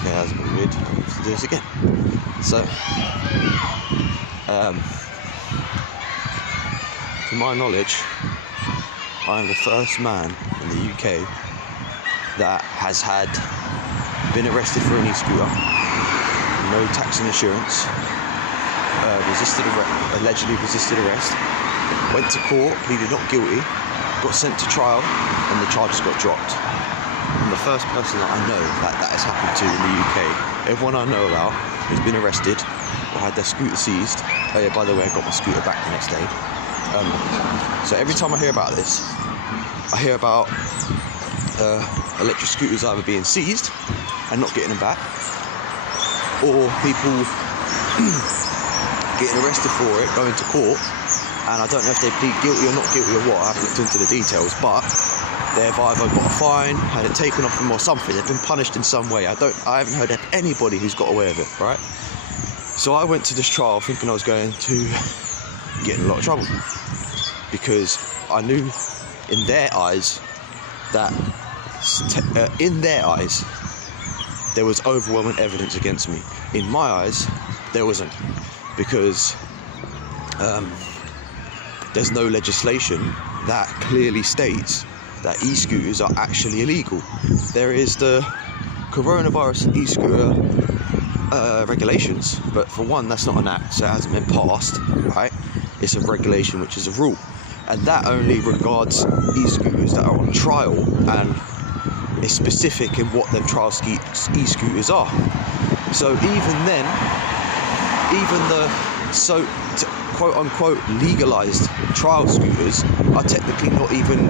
okay, that's a bit weird, I have to do this again. So, to my knowledge, I am the first man in the UK that has been arrested for an e-scooter, no tax and insurance, allegedly resisted arrest, went to court, pleaded not guilty, got sent to trial, and the charges got dropped. I'm the first person that I know that has happened to in the UK. Everyone I know about who's been arrested or had their scooter seized. Oh yeah, by the way, I got my scooter back the next day. So every time I hear about this, I hear about electric scooters either being seized and not getting them back, or people getting arrested for it, going to court, and I don't know if they plead guilty or not guilty or what. I haven't looked into the details, but they've either got a fine, had it taken off them or something. They've been punished in some way. I haven't heard of anybody who's got away with it, right? So I went to this trial thinking I was going to get in a lot of trouble, because I knew in their eyes that there was overwhelming evidence against me. In my eyes, there wasn't, because there's no legislation that clearly states that e-scooters are actually illegal. There is the coronavirus e-scooter regulations, but for one, that's not an act, so it hasn't been passed, right? It's a regulation, which is a rule, and that only regards e-scooters that are on trial, and it's specific in what them trial e-scooters are. So even then, even the quote-unquote legalised trial scooters are technically not even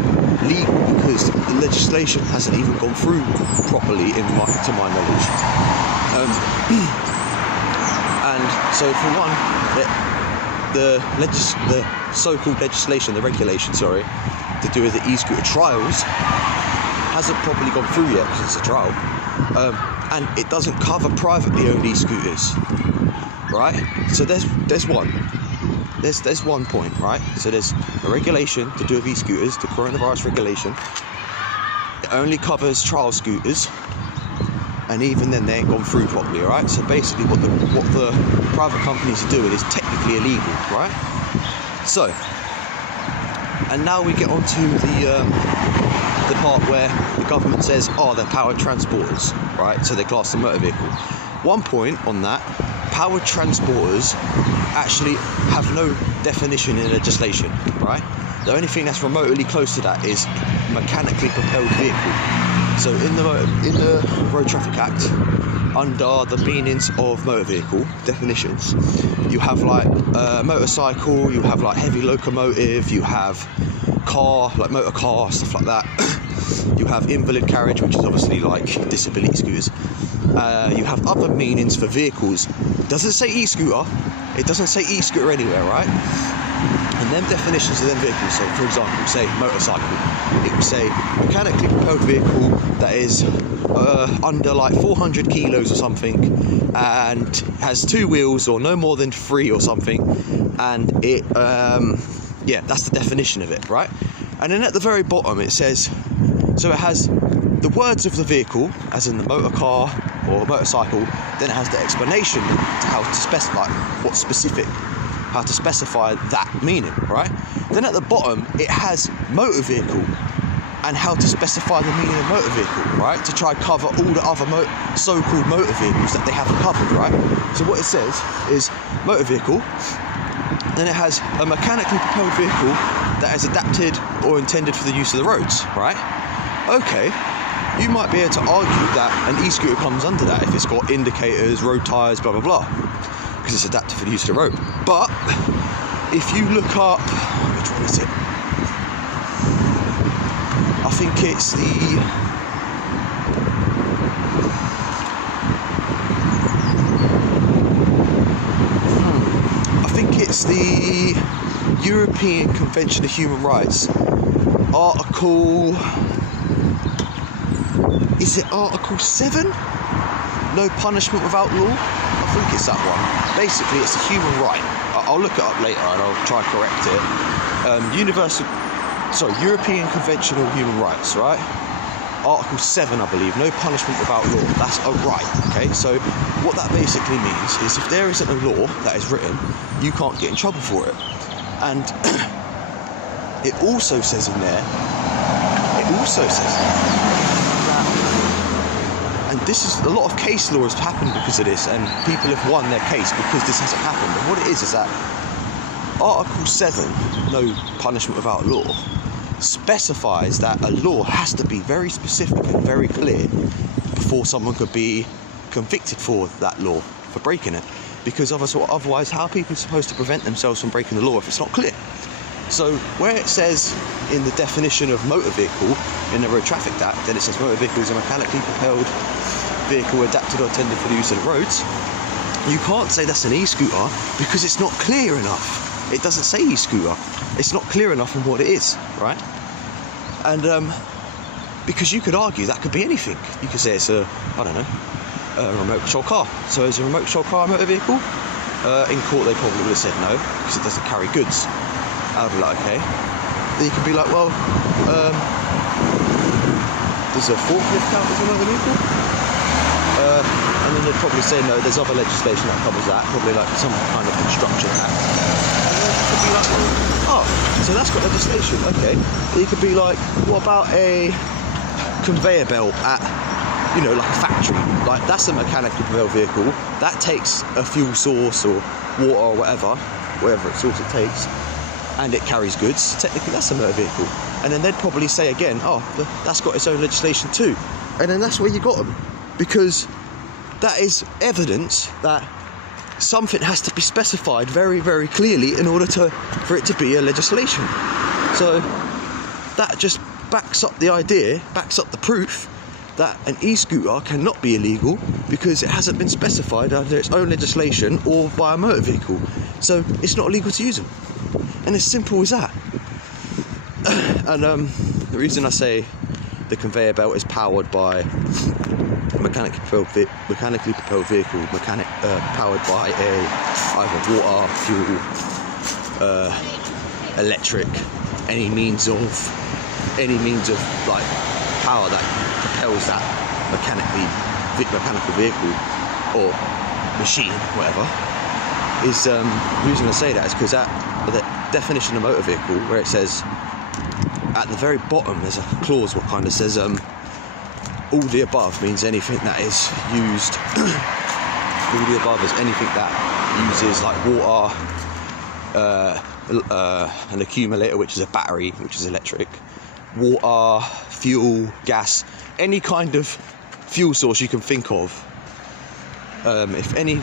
legal, because the legislation hasn't even gone through properly to my knowledge. And so for one, the so-called legislation, the regulation, sorry, to do with the e-scooter trials hasn't properly gone through yet, because it's a trial. And it doesn't cover privately owned e-scooters, right? So there's one point, right? So there's a regulation to do with e-scooters, the coronavirus regulation. It only covers trial scooters, and even then they ain't gone through properly, right? So basically what the private companies are doing is technically illegal, right? So, and now we get on to the part where the government says, oh, they're powered transporters, right? So they class the motor vehicle. One point on that, powered transporters actually have no definition in legislation, right? The only thing that's remotely close to that is mechanically propelled vehicle. So in the Road Traffic Act, under the meanings of motor vehicle definitions, you have like motorcycle, you have like heavy locomotive, you have car, like motor car, stuff like that. You have invalid carriage, which is obviously like disability scooters. You have other meanings for vehicles. It doesn't say e-scooter. It doesn't say e-scooter anywhere, right? And them definitions of them vehicles. So, for example, say motorcycle. It will say mechanically propelled vehicle that is under like 400 kilos or something, and has 2 wheels or no more than 3 or something. And it, yeah, that's the definition of it, right? And then at the very bottom it says, so it has the words of the vehicle, as in the motor car or motorcycle, then it has the explanation to how to specify what's specific, how to specify that meaning, right? Then at the bottom it has motor vehicle and how to specify the meaning of motor vehicle, right? To try and cover all the other so-called motor vehicles that they haven't covered, right? So what it says is motor vehicle, then it has a mechanically propelled vehicle that is adapted or intended for the use of the roads, right? Okay, you might be able to argue that an e-scooter comes under that if it's got indicators, road tyres, blah blah blah, because it's adapted for the use of the road. But if you look up, which one is it? I think it's the European Convention of Human Rights, Article, is it Article 7? No punishment without law? I think it's that one. Basically, it's a human right. I'll look it up later and I'll try and correct it. European Convention on Human Rights, right? Article 7, I believe, no punishment without law. That's a right, okay? So what that basically means is if there isn't a law that is written, you can't get in trouble for it. And it also says in there, that, and this is, a lot of case law has happened because of this, and people have won their case because this hasn't happened. And what it is that Article 7, no punishment without law, specifies that a law has to be very specific and very clear before someone could be convicted for that law, for breaking it. Because otherwise, how are people supposed to prevent themselves from breaking the law if it's not clear? So where it says in the definition of motor vehicle in the Road Traffic Act, then it says motor vehicle is a mechanically propelled vehicle adapted or intended for the use of the roads, you can't say that's an e-scooter because it's not clear enough. It doesn't say e-scooter. It's not clear enough on what it is, right? And because you could argue that could be anything. You could say it's a remote control car. So is a remote control car a motor vehicle? In court they probably would have said no, because it doesn't carry goods. I'd be like, okay. Then you could be like, well, does a forklift count as a motor vehicle? And then they'd probably say no, there's other legislation that covers that, probably like some kind of construction act. And then you could be like, oh, so that's got legislation, okay. You could be like, what about a conveyor belt at, you know, like a factory? Like, that's a mechanically propelled vehicle. That takes a fuel source or water or whatever source it takes, and it carries goods. Technically, that's a motor vehicle. And then they'd probably say again, oh, that's got its own legislation too. And then that's where you got them. Because that is evidence that something has to be specified very, very clearly in order for it to be a legislation. So that just backs up the idea, backs up the proof that an e-scooter cannot be illegal because it hasn't been specified under its own legislation or by a motor vehicle. So it's not illegal to use them. And it's simple as that. And the reason I say the conveyor belt is powered by mechanically propelled vehicle, powered by either water, fuel, electric, any means of like power that propels that mechanical vehicle or machine, whatever. Is the reason I say that is because the definition of motor vehicle, where it says at the very bottom, there's a clause what kind of says all the above means anything that is used. All the above is anything that uses like water, an accumulator, which is a battery, which is electric, water, fuel, gas, any kind of fuel source you can think of. If any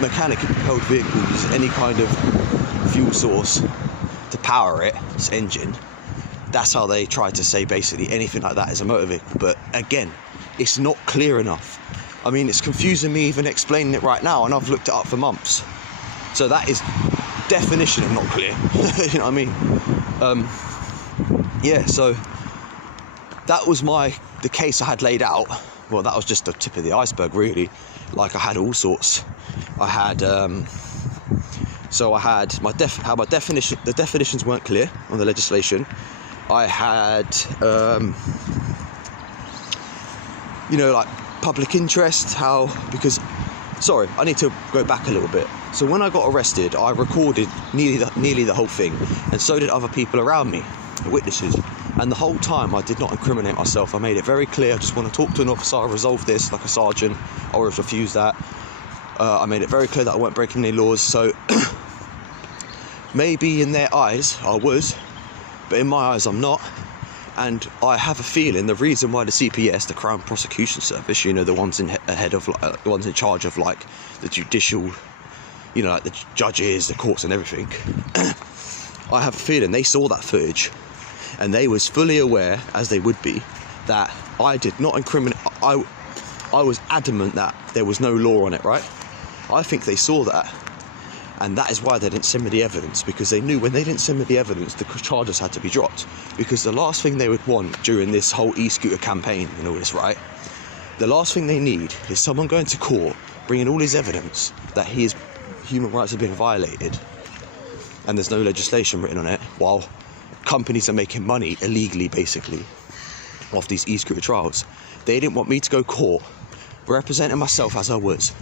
mechanically propelled vehicle uses any kind of fuel source to power its engine, that's how they try to say basically anything like that is a motor vehicle. But again, it's not clear enough. I mean, it's confusing me even explaining it right now, and I've looked it up for months. So that is definition of not clear. You know what I mean? Yeah, so that was the case I had laid out. Well, that was just the tip of the iceberg, really. Like, I had all sorts. I had the definitions weren't clear on the legislation. I had like public interest, sorry, I need to go back a little bit. So when I got arrested, I recorded nearly the whole thing, and so did other people around me, the witnesses. And the whole time I did not incriminate myself. I made it very clear, I just want to talk to an officer, I resolve this like a sergeant. I always refuse that. I made it very clear that I weren't breaking any laws. So maybe in their eyes I was, but in my eyes I'm not. And I have a feeling the reason why the CPS, the Crown Prosecution Service, the ones the ones in charge of like the judicial, like the judges, the courts and everything, I have a feeling they saw that footage and they was fully aware, as they would be, that I did not incriminate. I was adamant that there was no law on it, right? I think they saw that, and that is why they didn't send me the evidence, because they knew when they didn't send me the evidence, the charges had to be dropped. Because the last thing they would want during this whole e-scooter campaign and all this, right? The last thing they need is someone going to court, bringing all his evidence that his human rights have been violated, and there's no legislation written on it, while companies are making money illegally, basically. of these e-scooter trials. They didn't want me to go court representing myself as I was,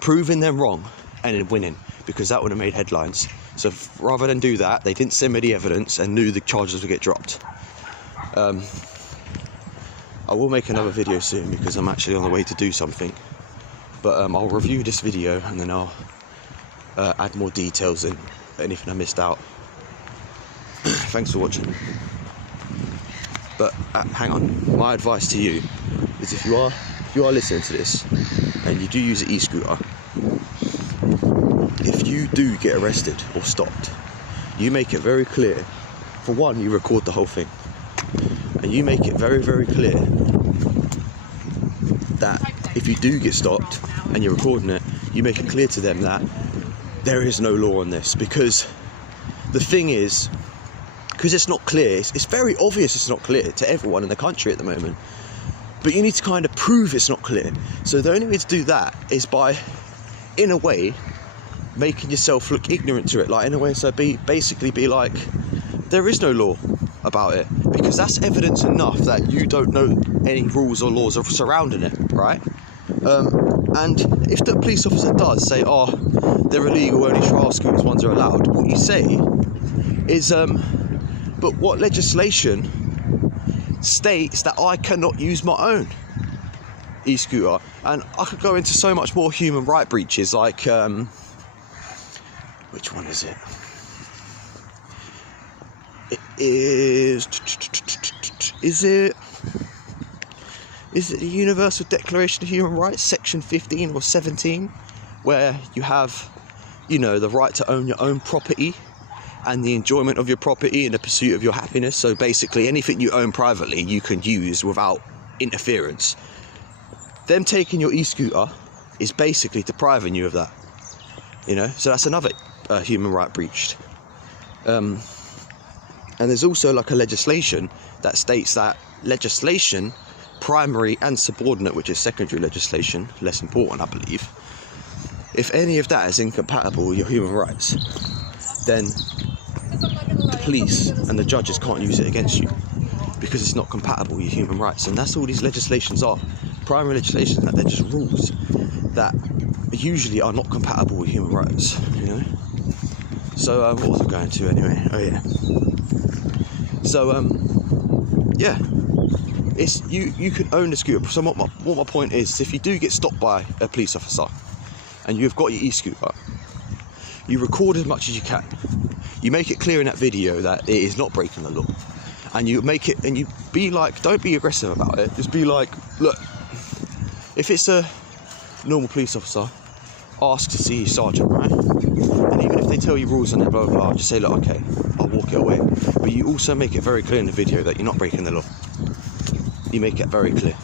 proving them wrong and then winning, because that would have made headlines. So rather than do that, they didn't send me the evidence and knew the charges would get dropped. I will make another video soon because I'm actually on the way to do something, but I'll review this video and then I'll add more details and anything I missed out. Thanks for watching. But hang on, my advice to you is if you are listening to this and you do use an e-scooter, if you do get arrested or stopped, you make it very clear. For one, you record the whole thing, and you make it very, very clear that if you do get stopped and you're recording it, you make it clear to them that there is no law on this. Because the thing is, because it's not clear, it's very obvious it's not clear to everyone in the country at the moment, but you need to kind of prove it's not clear. So the only way to do that is by, in a way, making yourself look ignorant to it, like in a way, so basically be like, there is no law about it, because that's evidence enough that you don't know any rules or laws surrounding it, right? And if the police officer does say, oh, they're illegal, only trial scooters, ones are allowed, what you say is, but what legislation states that I cannot use my own e-scooter? And I could go into so much more human right breaches, like, which one is it? It is it the Universal Declaration of Human Rights, section 15 or 17, where you have, you know, the right to own your own property and the enjoyment of your property in the pursuit of your happiness. So basically anything you own privately you can use without interference. Them taking your e-scooter is basically depriving you of that, you know. So that's another human right breached. And there's also like a legislation that states that legislation, primary and subordinate, which is secondary legislation, less important I believe, if any of that is incompatible with your human rights, then the police and the judges can't use it against you because it's not compatible with your human rights. And that's all these legislations are. Primary legislation, that they're just rules that usually are not compatible with human rights, you know. So what was I going to anyway? Oh yeah. So yeah, it's you can own a scooter. So what my point is, if you do get stopped by a police officer and you've got your e-scooter, you record as much as you can. You make it clear in that video that it is not breaking the law, and you make it, and you be like, don't be aggressive about it. Just be like, look, if it's a normal police officer, ask to see your sergeant, right? And even if they tell you rules on it, blah blah blah, just say, look, okay, I'll walk it away. But you also make it very clear in the video that you're not breaking the law. You make it very clear,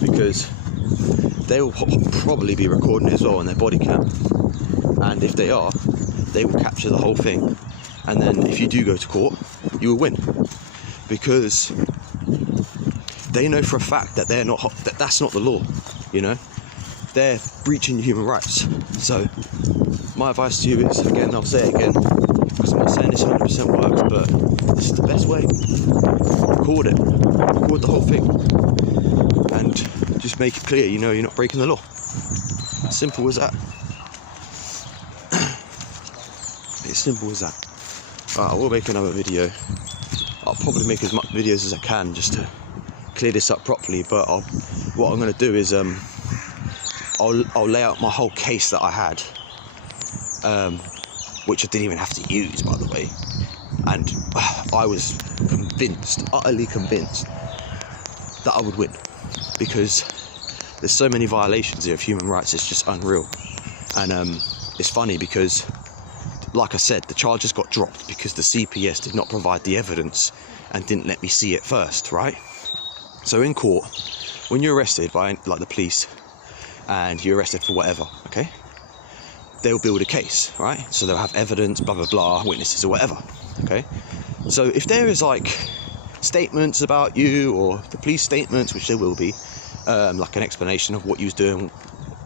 because they will probably be recording it as well on their body cam, and if they are, they will capture the whole thing. And then if you do go to court, you will win, because they know for a fact that that's not the law, you know. They're breaching human rights. So my advice to you is, again, I'll say it again, because I'm not saying this 100% works, but this is the best way. Record it, record the whole thing, and just make it clear, you know, you're not breaking the law. Simple as that. It's simple as that. Right, I will make another video. I'll probably make as much videos as I can just to clear this up properly, but what I'm going to do is I'll lay out my whole case that I had, which I didn't even have to use, by the way, and I was convinced, utterly convinced, that I would win, because there's so many violations here of human rights. It's just unreal. And it's funny because, like I said, the charges got dropped because the CPS did not provide the evidence and didn't let me see it first, right? So in court, when you're arrested by like the police and you're arrested for whatever, okay, they'll build a case, right? So they'll have evidence, blah blah blah, witnesses or whatever, okay? So if there is like statements about you, or the police statements, which there will be, like an explanation of what you was doing,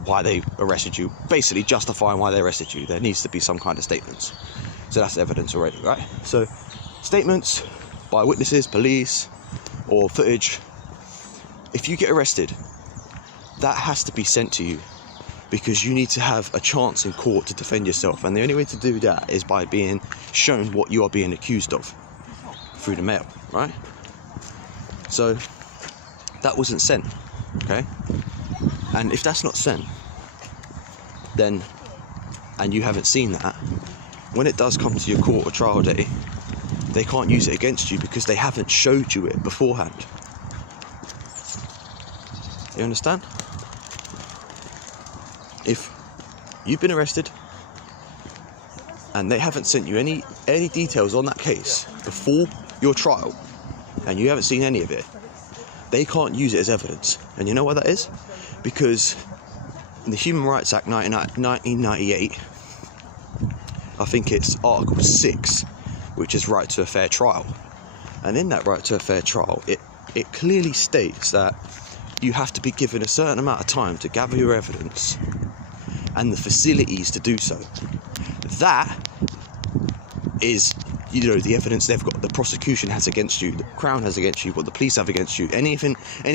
why they arrested you, basically justifying why they arrested you, there needs to be some kind of statements. So that's evidence already, right? So statements by witnesses, police, or footage, if you get arrested, that has to be sent to you, because you need to have a chance in court to defend yourself, and the only way to do that is by being shown what you are being accused of through the mail, right? So that wasn't sent, okay? And if that's not sent, then, and you haven't seen that, when it does come to your court or trial day, they can't use it against you because they haven't showed you it beforehand. You understand? If you've been arrested and they haven't sent you any details on that case before your trial, and you haven't seen any of it, they can't use it as evidence. And you know why that is? Because in the Human Rights Act 1998, I think it's Article 6, which is right to a fair trial. And in that right to a fair trial, it clearly states that you have to be given a certain amount of time to gather your evidence and the facilities to do so. That is, you know, the evidence they've got, the prosecution has against you, the Crown has against you, what the police have against you. Any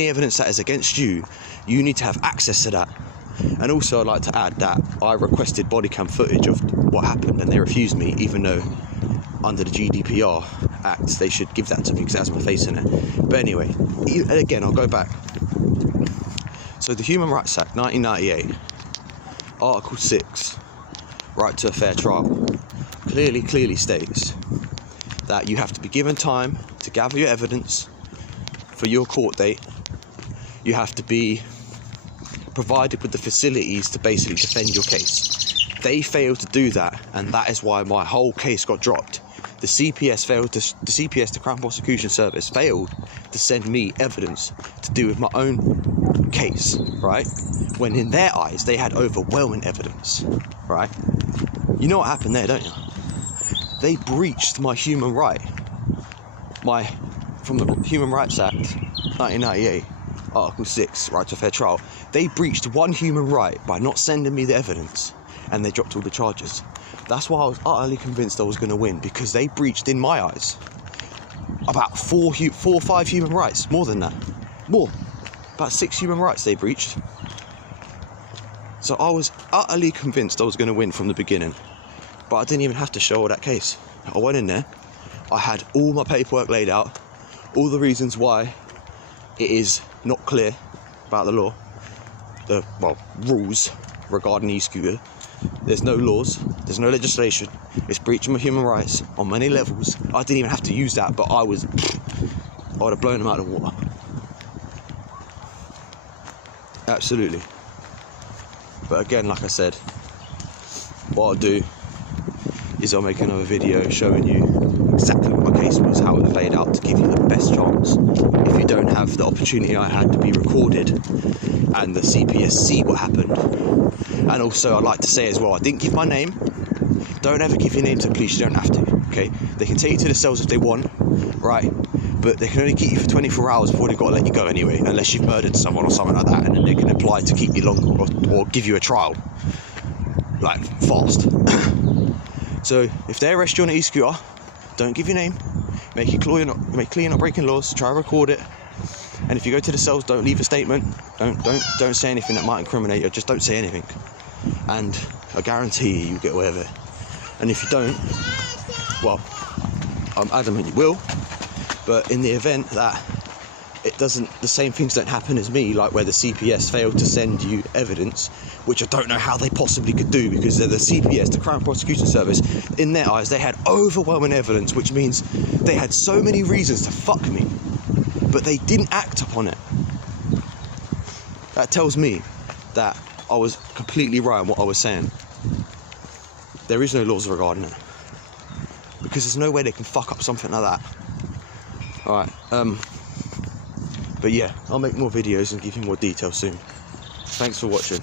evidence that is against you, you need to have access to that. And also, I'd like to add that I requested body cam footage of what happened, and they refused me, even though under the GDPR Act they should give that to me because it has my face in it. But anyway, again, I'll go back. So the Human Rights Act 1998, Article 6, right to a fair trial, clearly states that you have to be given time to gather your evidence for your court date. You have to be provided with the facilities to basically defend your case. They failed to do that, and that is why my whole case got dropped. The CPS, the Crown Prosecution Service, failed to send me evidence to do with my own case, right? When in their eyes, they had overwhelming evidence, right? You know what happened there, don't you? They breached my human right. From the Human Rights Act, 1998, Article 6, right to fair trial. They breached one human right by not sending me the evidence, and they dropped all the charges. That's why I was utterly convinced I was going to win, because they breached, in my eyes, about 4 or 5 human rights. More than that. More. About 6 human rights they breached. So I was utterly convinced I was going to win from the beginning. But I didn't even have to show all that case. I went in there, I had all my paperwork laid out, all the reasons why it is not clear about the law, the rules regarding e-scooter. There's no laws, there's no legislation, it's breaching my human rights on many levels. I didn't even have to use that, but I would have blown them out of the water. Absolutely. But again, like I said, what I'll do is I'll make another video showing you exactly what my case was, how it played out, to give you the best chance. If you don't have the opportunity I had to be recorded and the CPS see what happened. And also, I'd like to say as well, I didn't give my name. Don't ever give your name to the police, you don't have to, okay? They can take you to the cells if they want, right? But they can only keep you for 24 hours before they've got to let you go anyway, unless you've murdered someone or something like that, and then they can apply to keep you longer or give you a trial, like, fast. So, if they arrest you on an e-scooter, don't give your name, make clear you're not breaking laws, try to record it, and if you go to the cells, don't leave a statement, don't say anything that might incriminate you, just don't say anything, and I guarantee you get away with it. And if you don't, well, I'm adamant you will, but in the event that the same things don't happen as me, like where the CPS failed to send you evidence, which I don't know how they possibly could do, because they're the CPS, the Crown Prosecution Service. In their eyes, they had overwhelming evidence, which means they had so many reasons to fuck me, but they didn't act upon it. That tells me that I was completely right in what I was saying. There is no laws regarding it, because there's no way they can fuck up something like that. Alright, but yeah, I'll make more videos and give you more details soon. Thanks for watching.